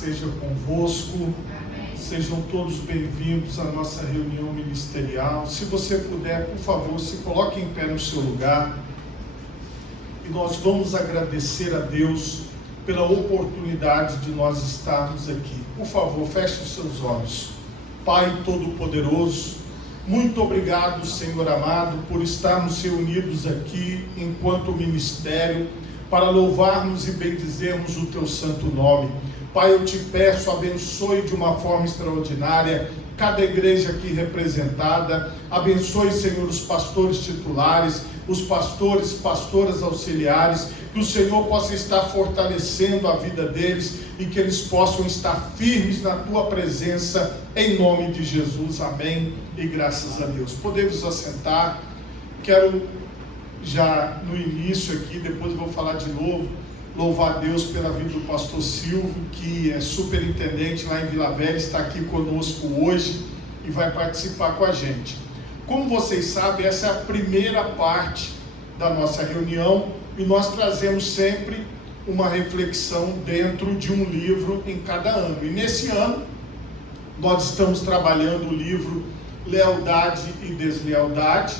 seja convosco. Sejam todos bem-vindos à nossa reunião ministerial. Se você puder, por favor, se coloque em pé no seu lugar. E nós vamos agradecer a Deus pela oportunidade de nós estarmos aqui. Por favor, feche os seus olhos. Pai Todo-Poderoso, muito obrigado, Senhor amado, por estarmos reunidos aqui enquanto ministério, para louvarmos e bendizermos o Teu santo nome. Pai, eu te peço, abençoe de uma forma extraordinária cada igreja aqui representada. Abençoe, Senhor, os pastores titulares, os pastores, pastoras auxiliares, que o Senhor possa estar fortalecendo a vida deles e que eles possam estar firmes na Tua presença, em nome de Jesus. Amém e graças a Deus. Podemos assentar. Quero já no início aqui, depois vou falar de novo, louvar a Deus pela vida do pastor Silvio, que é superintendente lá em Vila Velha, está aqui conosco hoje e vai participar com a gente. Como vocês sabem, essa é a primeira parte da nossa reunião e nós trazemos sempre uma reflexão dentro de um livro em cada ano. E nesse ano, nós estamos trabalhando o livro Lealdade e Deslealdade.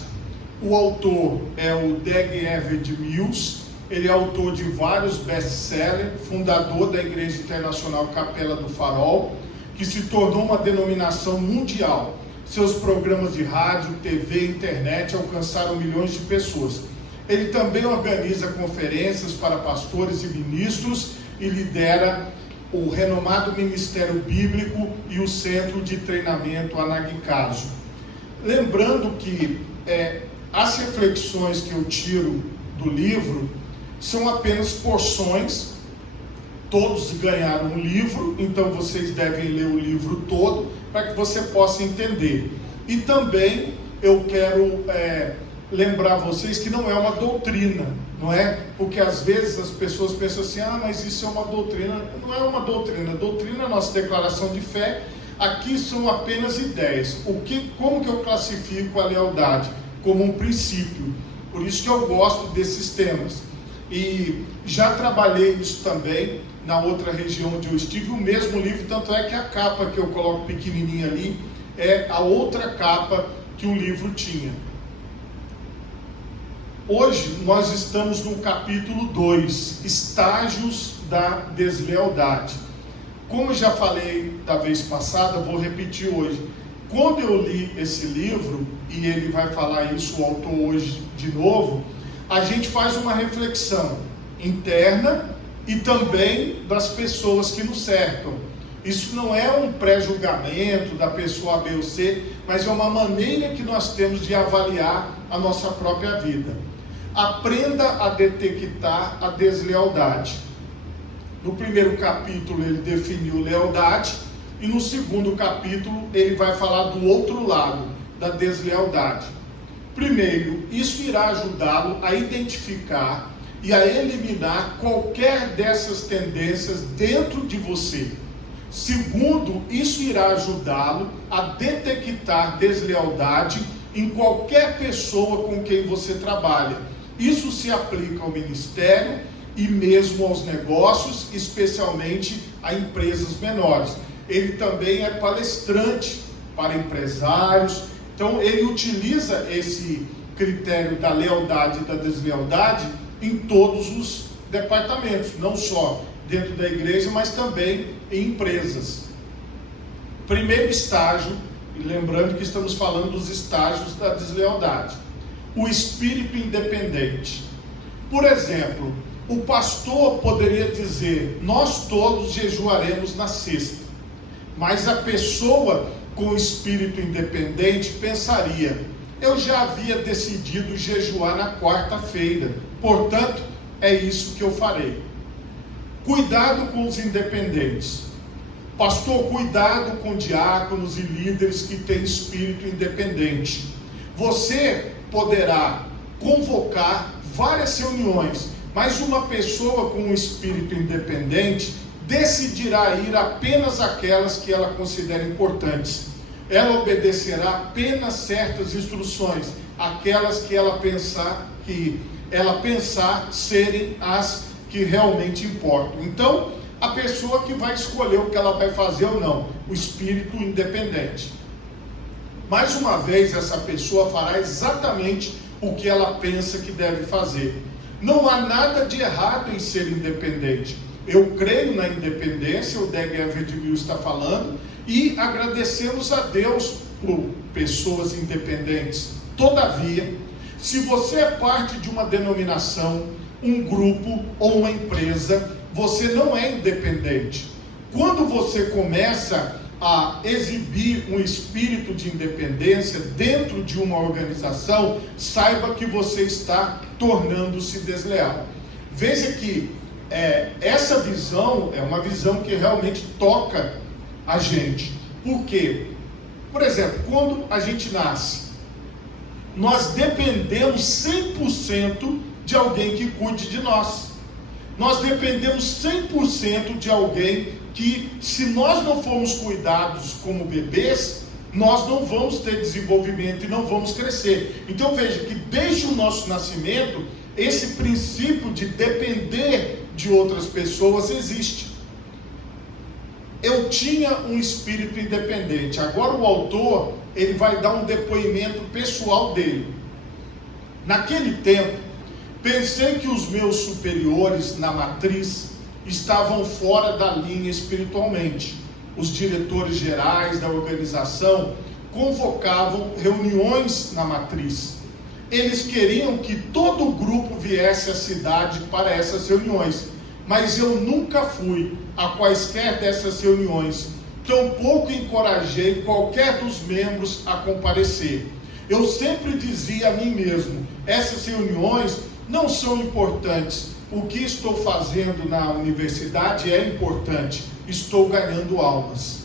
O autor é o Dag Heward-Mills. Ele é autor de vários best-sellers, fundador da Igreja Internacional Capela do Farol, que se tornou uma denominação mundial. Seus programas de rádio, TV e internet alcançaram milhões de pessoas. Ele também organiza conferências para pastores e ministros e lidera o renomado Ministério Bíblico e o Centro de Treinamento Anagcaso. Lembrando que as reflexões que eu tiro do livro são apenas porções. Todos ganharam um livro, então vocês devem ler o livro todo para que você possa entender. E também eu quero lembrar vocês que não é uma doutrina, não é? Porque às vezes as pessoas pensam assim, mas isso é uma doutrina. Não é uma doutrina. Doutrina é a nossa declaração de fé. Aqui são apenas ideias. Como que eu classifico a lealdade? Como um princípio. Por isso que eu gosto desses temas. E já trabalhei isso também na outra região onde eu estive, o mesmo livro, tanto é que a capa que eu coloco pequenininha ali é a outra capa que o livro tinha. Hoje nós estamos no capítulo 2, Estágios da Deslealdade. Como eu já falei da vez passada, vou repetir hoje. Quando eu li esse livro, e ele vai falar isso, o autor hoje de novo, a gente faz uma reflexão interna e também das pessoas que nos cercam. Isso não é um pré-julgamento da pessoa A, B ou C, mas é uma maneira que nós temos de avaliar a nossa própria vida. Aprenda a detectar a deslealdade. No primeiro capítulo ele definiu lealdade e no segundo capítulo ele vai falar do outro lado, da deslealdade. Primeiro, isso irá ajudá-lo a identificar e a eliminar qualquer dessas tendências dentro de você. Segundo, isso irá ajudá-lo a detectar deslealdade em qualquer pessoa com quem você trabalha. Isso se aplica ao ministério e mesmo aos negócios, especialmente a empresas menores. Ele também é palestrante para empresários. Então ele utiliza esse critério da lealdade e da deslealdade em todos os departamentos, não só dentro da igreja, mas também em empresas. Primeiro estágio, e lembrando que estamos falando dos estágios da deslealdade, o espírito independente. Por exemplo, o pastor poderia dizer, nós todos jejuaremos na sexta, mas a pessoa com o espírito independente pensaria, eu já havia decidido jejuar na quarta-feira, portanto, é isso que eu farei. Cuidado com os independentes. Pastor, cuidado com diáconos e líderes que têm espírito independente. Você poderá convocar várias reuniões, mas uma pessoa com um espírito independente decidirá ir apenas aquelas que ela considera importantes. Ela obedecerá apenas certas instruções, aquelas que ela pensar serem as que realmente importam. Então, a pessoa que vai escolher o que ela vai fazer ou não, o espírito independente. Mais uma vez, essa pessoa fará exatamente o que ela pensa que deve fazer. Não há nada de errado em ser independente. Eu creio na independência, o Dag Heward-Mills está falando, e agradecemos a Deus por pessoas independentes. Todavia, se você é parte de uma denominação, um grupo ou uma empresa, você não é independente. Quando você começa a exibir um espírito de independência dentro de uma organização, saiba que você está tornando-se desleal. Veja que essa visão é uma visão que realmente toca a gente. Por quê? Por exemplo, quando a gente nasce, nós dependemos 100% de alguém que cuide de nós. Nós dependemos 100% de alguém que, se nós não formos cuidados como bebês, nós não vamos ter desenvolvimento e não vamos crescer. Então veja que desde o nosso nascimento, esse princípio de depender de outras pessoas existe. Eu tinha um espírito independente. Agora o autor, ele vai dar um depoimento pessoal dele. Naquele tempo, pensei que os meus superiores na matriz estavam fora da linha espiritualmente. Os diretores gerais da organização convocavam reuniões na matriz. Eles queriam que todo o grupo viesse à cidade para essas reuniões, mas eu nunca fui a quaisquer dessas reuniões. Tampouco encorajei qualquer dos membros a comparecer. Eu sempre dizia a mim mesmo: essas reuniões não são importantes. O que estou fazendo na universidade é importante. Estou ganhando almas.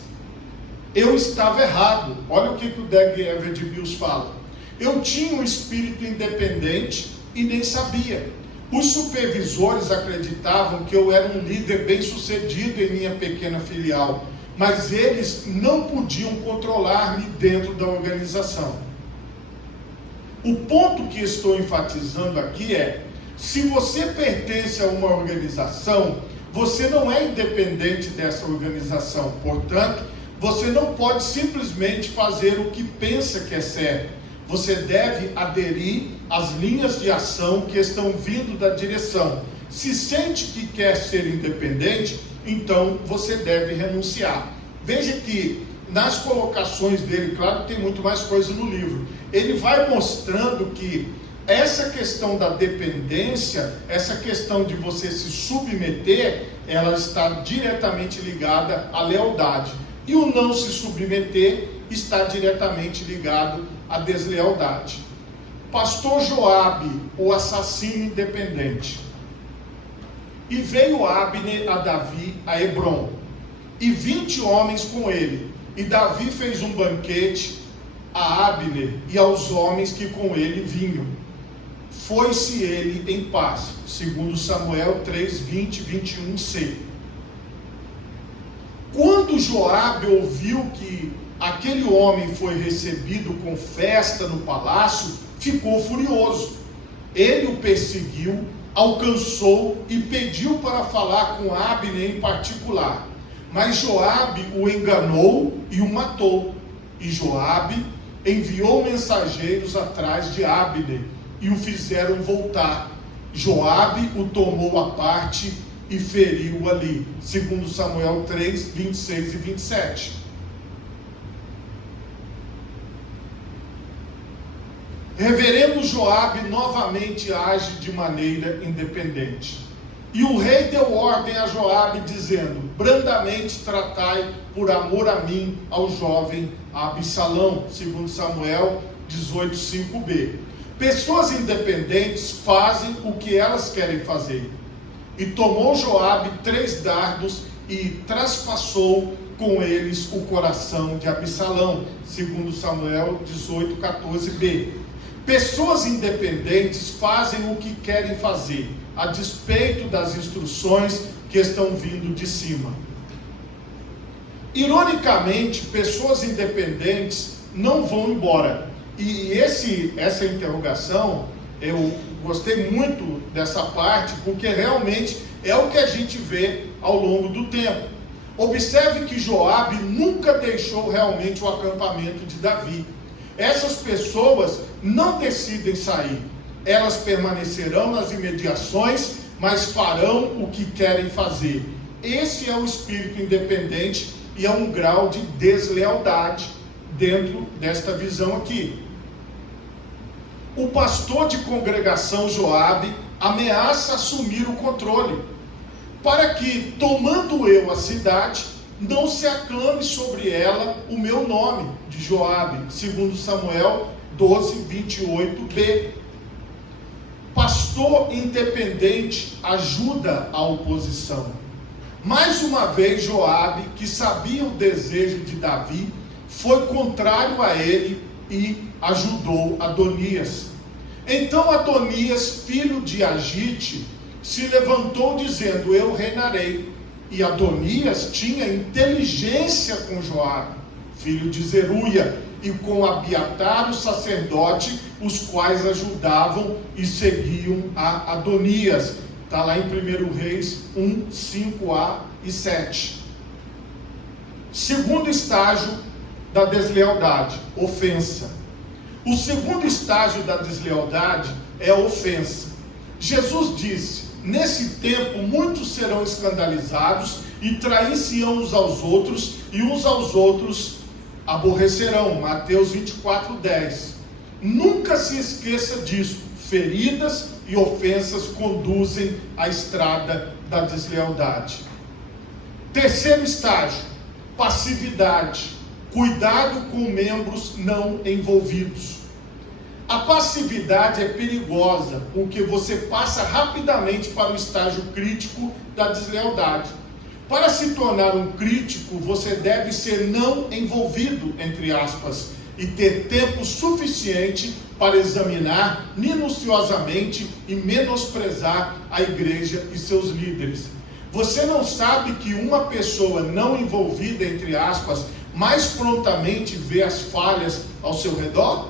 Eu estava errado. Olha o que o Dag Heward-Mills fala. Eu tinha um espírito independente e nem sabia. Os supervisores acreditavam que eu era um líder bem-sucedido em minha pequena filial, mas eles não podiam controlar-me dentro da organização. O ponto que estou enfatizando aqui é: se você pertence a uma organização, você não é independente dessa organização. Portanto, você não pode simplesmente fazer o que pensa que é certo. Você deve aderir às linhas de ação que estão vindo da direção. Se sente que quer ser independente, então você deve renunciar. Veja que nas colocações dele, claro que tem muito mais coisa no livro, ele vai mostrando que essa questão da dependência, essa questão de você se submeter, ela está diretamente ligada à lealdade. E o não se submeter está diretamente ligado à deslealdade. Pastor Joabe, o assassino independente. E veio Abner a Davi a Hebrom, e 20 homens com ele. E Davi fez um banquete a Abner e aos homens que com ele vinham. Foi-se ele em paz, segundo Samuel 3, 20, 21c. Quando Joabe ouviu que aquele homem foi recebido com festa no palácio, ficou furioso. Ele o perseguiu, alcançou e pediu para falar com Abner em particular. Mas Joabe o enganou e o matou. E Joabe enviou mensageiros atrás de Abner e o fizeram voltar. Joabe o tomou à parte e feriu ali, segundo Samuel 3, 26 e 27. Reverendo Joabe novamente age de maneira independente. E o rei deu ordem a Joabe, dizendo: brandamente tratai por amor a mim ao jovem Absalão, segundo Samuel 18, 5b. Pessoas independentes fazem o que elas querem fazer. E tomou Joabe 3 dardos e traspassou com eles o coração de Absalão, segundo Samuel 18, 14b. Pessoas independentes fazem o que querem fazer, a despeito das instruções que estão vindo de cima. Ironicamente, pessoas independentes não vão embora. E essa interrogação Eu gostei muito dessa parte, porque realmente é o que a gente vê ao longo do tempo. Observe que Joabe nunca deixou realmente o acampamento de Davi. Essas pessoas não decidem sair. Elas permanecerão nas imediações, mas farão o que querem fazer. Esse é o espírito independente e é um grau de deslealdade dentro desta visão aqui. O pastor de congregação Joabe ameaça assumir o controle, para que, tomando eu a cidade, não se aclame sobre ela o meu nome, de Joabe, segundo Samuel 12, 28b. Pastor independente ajuda a oposição. Mais uma vez Joabe, que sabia o desejo de Davi, foi contrário a ele e ajudou Adonias. Então Adonias, filho de Agite, se levantou dizendo: eu reinarei. E Adonias tinha inteligência com Joabe, filho de Zeruia, e com Abiatar, o sacerdote, os quais ajudavam e seguiam a Adonias. Está lá em 1 Reis 1, 5a e 7. Segundo estágio da deslealdade, ofensa. O segundo estágio da deslealdade é a ofensa. Jesus disse: nesse tempo muitos serão escandalizados e trair-se-ão uns aos outros, e uns aos outros aborrecerão. Mateus 24, 10. Nunca se esqueça disso. Feridas e ofensas conduzem à estrada da deslealdade. Terceiro estágio, passividade. Cuidado com membros não envolvidos. A passividade é perigosa, porque você passa rapidamente para o estágio crítico da deslealdade. Para se tornar um crítico, você deve ser não envolvido, entre aspas, e ter tempo suficiente para examinar minuciosamente e menosprezar a igreja e seus líderes. Você não sabe que uma pessoa não envolvida, entre aspas, mais prontamente vê as falhas ao seu redor?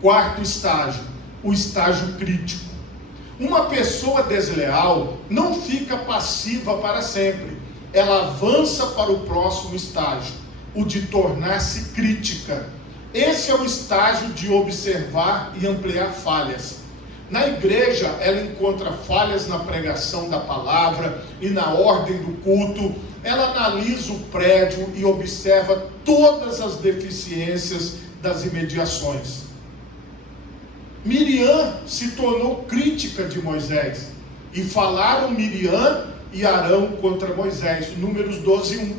Quarto estágio, o estágio crítico. Uma pessoa desleal não fica passiva para sempre. Ela avança para o próximo estágio, o de tornar-se crítica. Esse é o estágio de observar e ampliar falhas. Na igreja, ela encontra falhas na pregação da palavra e na ordem do culto. Ela analisa o prédio e observa todas as deficiências das imediações. Miriam se tornou crítica de Moisés, e falaram Miriam e Arão contra Moisés, Números 12, 1.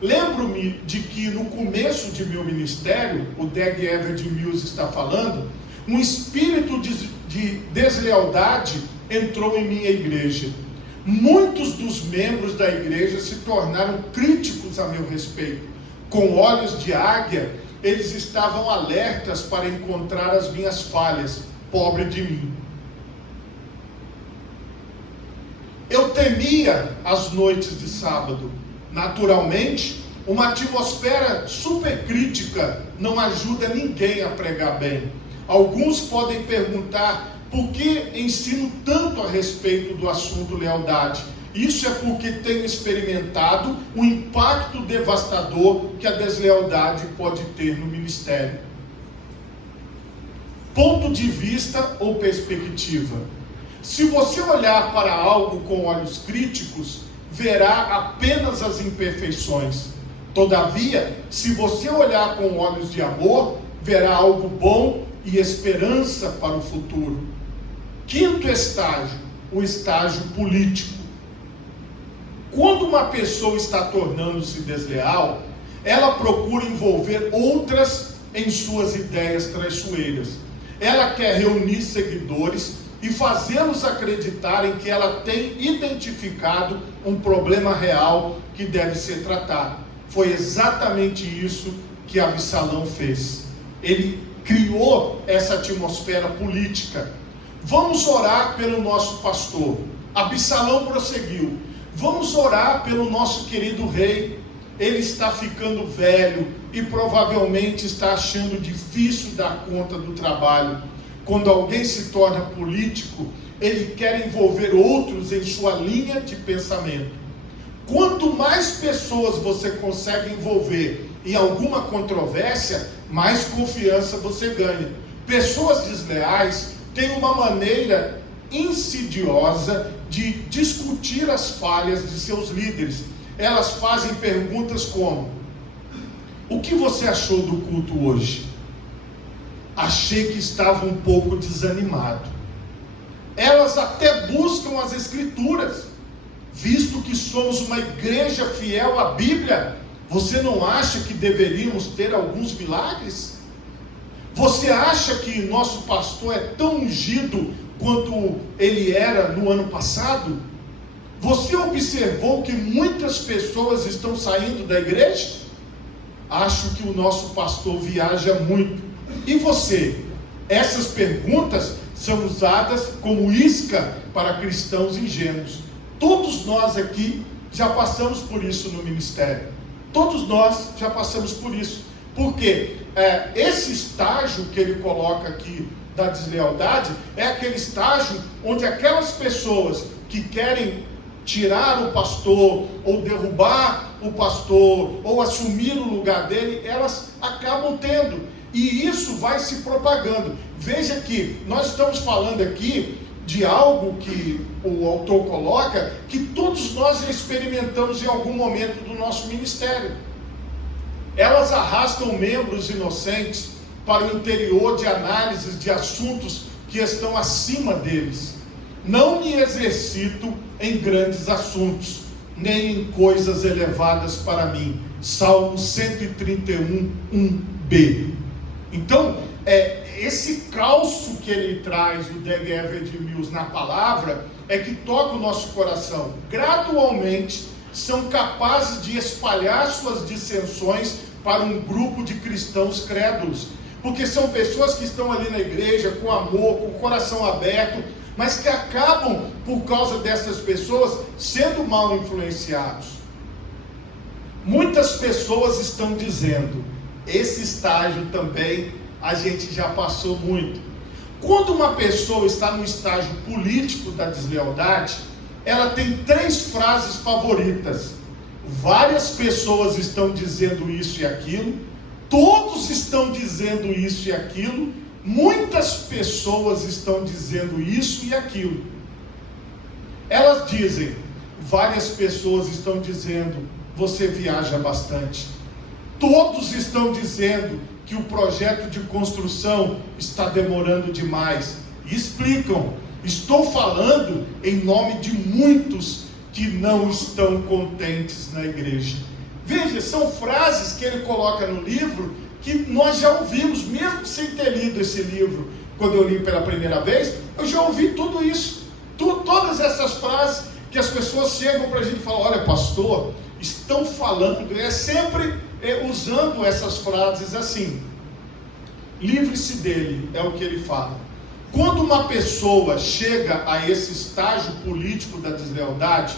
Lembro-me de que no começo de meu ministério, o Dag Heward-Mills está falando, um espírito de deslealdade entrou em minha igreja. Muitos dos membros da igreja se tornaram críticos a meu respeito. Com olhos de águia, eles estavam alertas para encontrar as minhas falhas. Pobre de mim. Eu temia as noites de sábado. Naturalmente, uma atmosfera supercrítica não ajuda ninguém a pregar bem. Alguns podem perguntar: por que ensino tanto a respeito do assunto lealdade? Isso é porque tenho experimentado o impacto devastador que a deslealdade pode ter no ministério. Ponto de vista ou perspectiva. Se você olhar para algo com olhos críticos, verá apenas as imperfeições. Todavia, se você olhar com olhos de amor, verá algo bom e esperança para o futuro. Quinto estágio, o estágio político. Quando uma pessoa está tornando-se desleal, ela procura envolver outras em suas ideias traiçoeiras. Ela quer reunir seguidores e fazê-los acreditarem que ela tem identificado um problema real que deve ser tratado. Foi exatamente isso que Absalão fez. Ele criou essa atmosfera política. Vamos orar pelo nosso pastor. Absalão prosseguiu: vamos orar pelo nosso querido rei. Ele está ficando velho e provavelmente está achando difícil dar conta do trabalho. quando alguém se torna político, ele quer envolver outros em sua linha de pensamento. Quanto mais pessoas você consegue envolver em alguma controvérsia, mais confiança você ganha. Pessoas desleais têm uma maneira insidiosa de discutir as falhas de seus líderes. Elas fazem perguntas como: o que você achou do culto hoje? Achei que estava um pouco desanimado. Elas até buscam as escrituras. Visto que somos uma igreja fiel à Bíblia, você não acha que deveríamos ter alguns milagres? Você acha que nosso pastor é tão ungido quanto ele era no ano passado? Você observou que muitas pessoas estão saindo da igreja? Acho que o nosso pastor viaja muito. E você? Essas perguntas são usadas como isca para cristãos ingênuos. Todos nós aqui já passamos por isso no ministério. Todos nós já passamos por isso. Porque esse estágio que ele coloca aqui da deslealdade é aquele estágio onde aquelas pessoas que querem tirar o pastor, ou derrubar o pastor, ou assumir o lugar dele, elas acabam tendo. E isso vai se propagando. Veja que nós estamos falando aqui de algo que o autor coloca, que todos nós já experimentamos em algum momento do nosso ministério. Elas arrastam membros inocentes para o interior de análises de assuntos que estão acima deles. Não me exercito em grandes assuntos, nem em coisas elevadas para mim. Salmo 131, 1b. Então, esse calço que ele traz, o Dag Heward-Mills, na palavra, é que toca o nosso coração. Gradualmente, são capazes de espalhar suas dissensões para um grupo de cristãos crédulos. Porque são pessoas que estão ali na igreja, com amor, com o coração aberto, mas que acabam, por causa dessas pessoas, sendo mal influenciados. Muitas pessoas estão dizendo: esse estágio também a gente já passou muito. Quando uma pessoa está no estágio político da deslealdade, ela tem 3 frases favoritas. Várias pessoas estão dizendo isso e aquilo, todos estão dizendo isso e aquilo, muitas pessoas estão dizendo isso e aquilo. Elas dizem: várias pessoas estão dizendo, você viaja bastante. Todos estão dizendo que o projeto de construção está demorando demais. E explicam: estou falando em nome de muitos que não estão contentes na igreja. Veja, são frases que ele coloca no livro que nós já ouvimos, mesmo sem ter lido esse livro. Quando eu li pela primeira vez, eu já ouvi tudo isso. Todas essas frases que as pessoas chegam para a gente e falam: olha, pastor, estão falando, sempre usando essas frases assim. Livre-se dele, é o que ele fala. Quando uma pessoa chega a esse estágio político da deslealdade,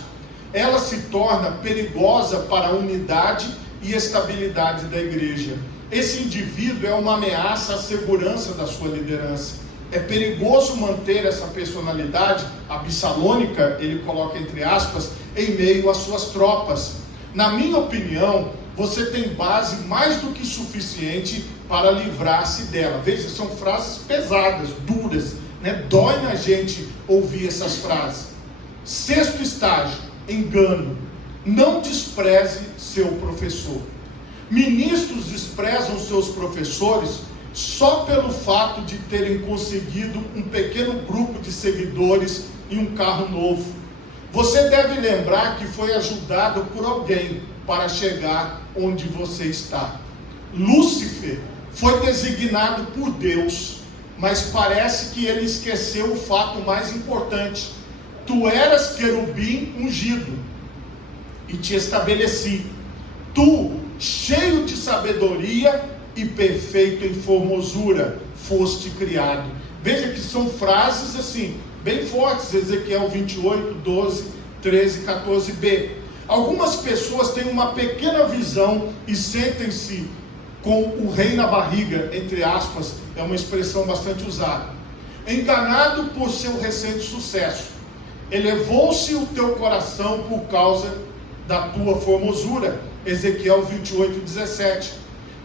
ela se torna perigosa para a unidade e estabilidade da igreja. Esse indivíduo é uma ameaça à segurança da sua liderança. É perigoso manter essa personalidade absalônica, ele coloca entre aspas, em meio às suas tropas. Na minha opinião, você tem base mais do que suficiente para livrar-se dela. Veja, são frases pesadas, duras, né? Dói na gente ouvir essas frases. 6º estágio: engano. Não despreze seu professor. Ministros desprezam seus professores só pelo fato de terem conseguido um pequeno grupo de seguidores e um carro novo. Você deve lembrar que foi ajudado por alguém para chegar onde você está. Lúcifer foi designado por Deus, mas parece que ele esqueceu o fato mais importante. Tu eras querubim ungido e te estabeleci. Tu, cheio de sabedoria e perfeito em formosura, foste criado. Veja que são frases assim, bem fortes. Ezequiel 28, 12, 13, 14b. Algumas pessoas têm uma pequena visão e sentem-se com o rei na barriga, entre aspas, é uma expressão bastante usada. enganado por seu recente sucesso. Elevou-se o teu coração por causa da tua formosura. Ezequiel 28:17.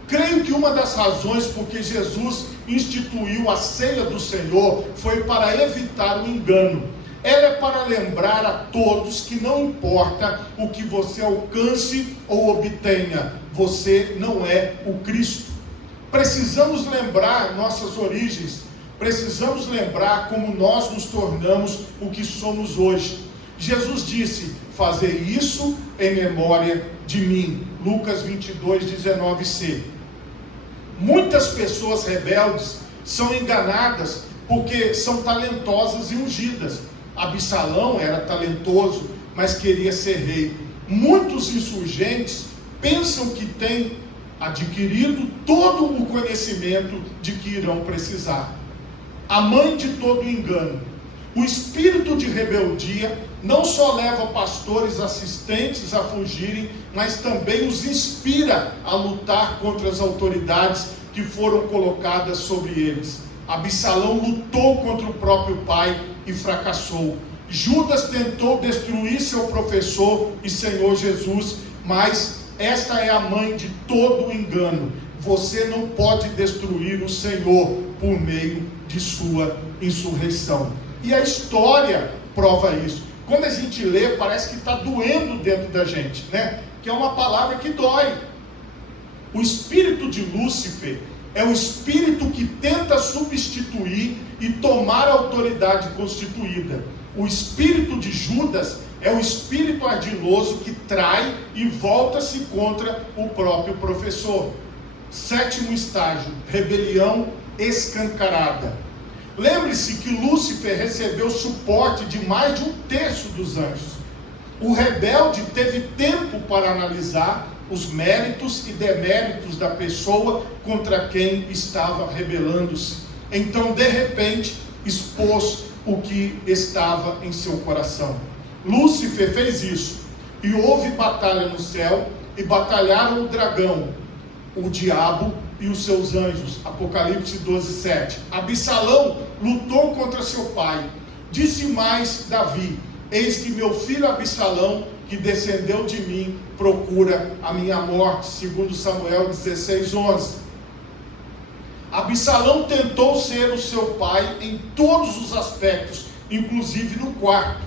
Creio que uma das razões por que Jesus instituiu a ceia do Senhor foi para evitar o engano. Ela é para lembrar a todos que não importa o que você alcance ou obtenha, você não é o Cristo. Precisamos lembrar nossas origens, precisamos lembrar como nós nos tornamos o que somos hoje. Jesus disse: fazer isso em memória de mim. Lucas 22:19c. Muitas pessoas rebeldes são enganadas porque são talentosas e ungidas. Absalão era talentoso, mas queria ser rei. Muitos insurgentes pensam que têm adquirido todo o conhecimento de que irão precisar. A mãe de todo engano. O espírito de rebeldia não só leva pastores assistentes a fugirem, mas também os inspira a lutar contra as autoridades que foram colocadas sobre eles. Absalão lutou contra o próprio pai e fracassou. Judas tentou destruir seu professor e Senhor Jesus, mas esta é a mãe de todo o engano. Você não pode destruir o Senhor por meio de sua insurreição. E a história prova isso. Quando a gente lê, parece que está doendo dentro da gente, né? Que é uma palavra que dói. O espírito de Lúcifer é o espírito que tenta substituir e tomar a autoridade constituída. O espírito de Judas é o espírito ardiloso que trai e volta-se contra o próprio professor. Sétimo estágio, rebelião escancarada. Lembre-se que Lúcifer recebeu suporte de mais de 1/3 dos anjos. O rebelde teve tempo para analisar os méritos e deméritos da pessoa contra quem estava rebelando-se. Então, de repente, expôs o que estava em seu coração. Lúcifer fez isso, e houve batalha no céu, e batalharam o dragão, o diabo e os seus anjos. Apocalipse 12:7. Absalão lutou contra seu pai. Disse mais Davi: eis que meu filho Absalão, que descendeu de mim, procura a minha morte. Segundo Samuel 16:11. Absalão tentou ser o seu pai em todos os aspectos, inclusive no quarto.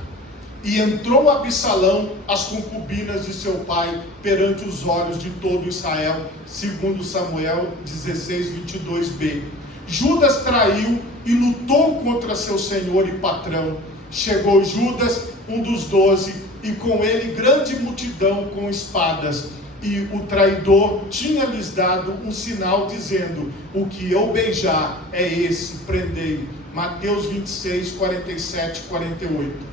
E entrou Absalão às concubinas de seu pai perante os olhos de todo Israel, segundo Samuel 16:22b. Judas traiu e lutou contra seu senhor e patrão. Chegou Judas, um dos 12, e com ele grande multidão com espadas. E o traidor tinha-lhes dado um sinal, dizendo: o que eu beijar é esse, prendei. Mateus 26, 47, 48.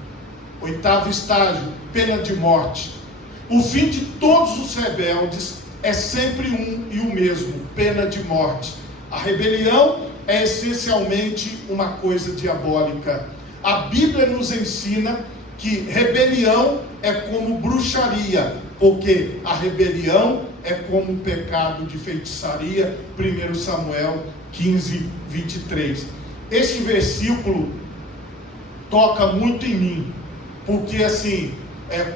Oitavo estágio, pena de morte. O fim de todos os rebeldes é sempre um e o mesmo: pena de morte. A rebelião é essencialmente uma coisa diabólica. A Bíblia nos ensina que rebelião é como bruxaria, porque a rebelião é como um pecado de feitiçaria. 1 Samuel 15:23. Este versículo toca muito em mim, porque assim,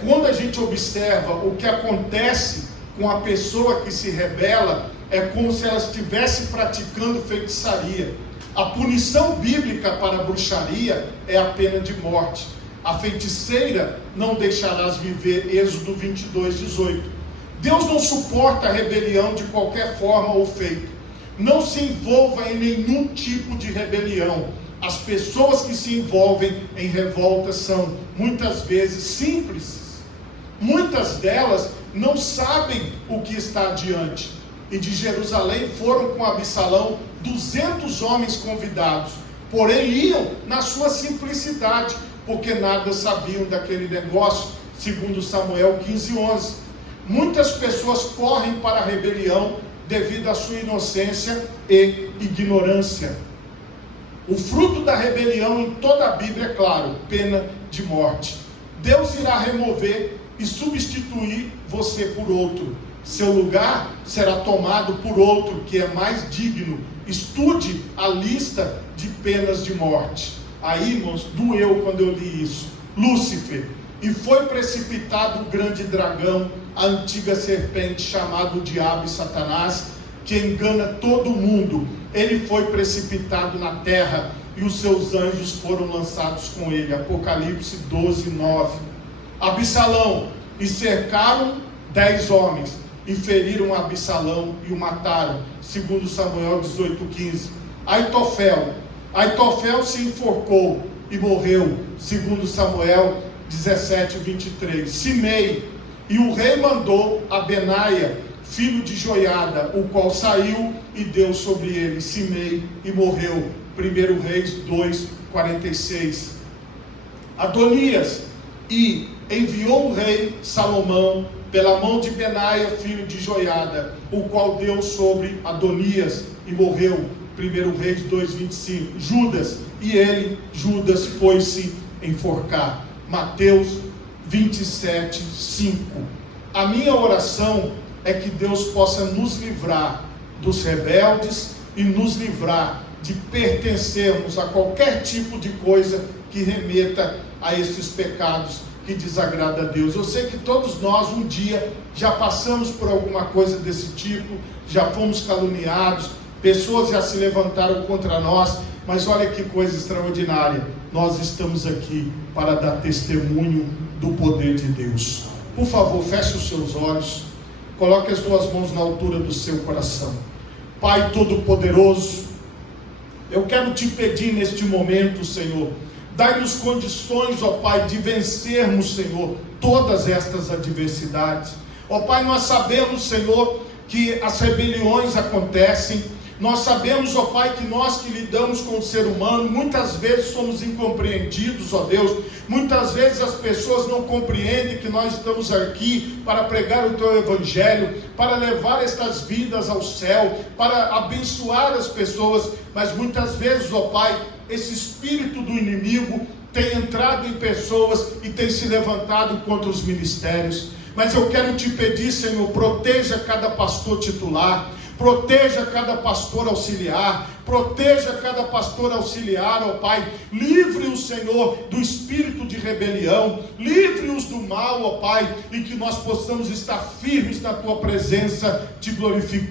quando a gente observa o que acontece com a pessoa que se rebela, é como se ela estivesse praticando feitiçaria. A punição bíblica para a bruxaria é a pena de morte. A feiticeira não deixarás viver, Êxodo 22:18. Deus não suporta a rebelião de qualquer forma ou feito. Não se envolva em nenhum tipo de rebelião. As pessoas que se envolvem em revolta são muitas vezes simples. Muitas delas não sabem o que está adiante. E de Jerusalém foram com Absalão 200 homens convidados, porém iam na sua simplicidade, porque nada sabiam daquele negócio, segundo Samuel 15:11. Muitas pessoas correm para a rebelião devido à sua inocência e ignorância. O fruto da rebelião em toda a Bíblia é claro: pena de morte. Deus irá remover e substituir você por outro. seu lugar será tomado por outro que é mais digno. Estude a lista de penas de morte. Aí, irmãos, doeu quando eu li isso. Lúcifer. E foi precipitado o grande dragão, a antiga serpente, chamado Diabo e Satanás, que engana todo mundo. Ele foi precipitado na terra e os seus anjos foram lançados com ele. Apocalipse 12, 9. Absalão. E cercaram 10 homens e feriram Absalão e o mataram, segundo Samuel 18, 15. Aitofel se enforcou e morreu, segundo Samuel 17, 23. Simei. E o rei mandou a Benaia, filho de Joiada, o qual saiu e deu sobre ele. Simei e morreu. 1 Reis 2, 46. Adonias. E enviou o rei Salomão pela mão de Benaia, filho de Joiada, o qual deu sobre Adonias e morreu. 1 Reis 2, 25. Judas. E ele, Judas, foi-se enforcar. Mateus 27, 5. A minha oração é que Deus possa nos livrar dos rebeldes e nos livrar de pertencermos a qualquer tipo de coisa que remeta a esses pecados que desagrada a Deus. Eu sei que todos nós um dia já passamos por alguma coisa desse tipo, já fomos caluniados, pessoas já se levantaram contra nós, mas olha que coisa extraordinária, nós estamos aqui para dar testemunho do poder de Deus. Por favor, feche os seus olhos, coloque as duas mãos na altura do seu coração. Pai Todo-Poderoso, eu quero te pedir neste momento, Senhor, dai-nos condições, ó Pai, de vencermos, Senhor, todas estas adversidades. Ó Pai, nós sabemos, Senhor, que as rebeliões acontecem. Nós sabemos, ó Pai, que nós que lidamos com o ser humano, muitas vezes somos incompreendidos, ó Deus. Muitas vezes as pessoas não compreendem que nós estamos aqui para pregar o Teu Evangelho, para levar estas vidas ao céu, para abençoar as pessoas. Mas muitas vezes, ó Pai, esse espírito do inimigo tem entrado em pessoas e tem se levantado contra os ministérios. Mas eu quero te pedir, Senhor, proteja cada pastor titular, proteja cada pastor auxiliar, ó Pai. Livre o Senhor do espírito de rebelião, livre-os do mal, ó Pai, e que nós possamos estar firmes na Tua presença, te glorificando.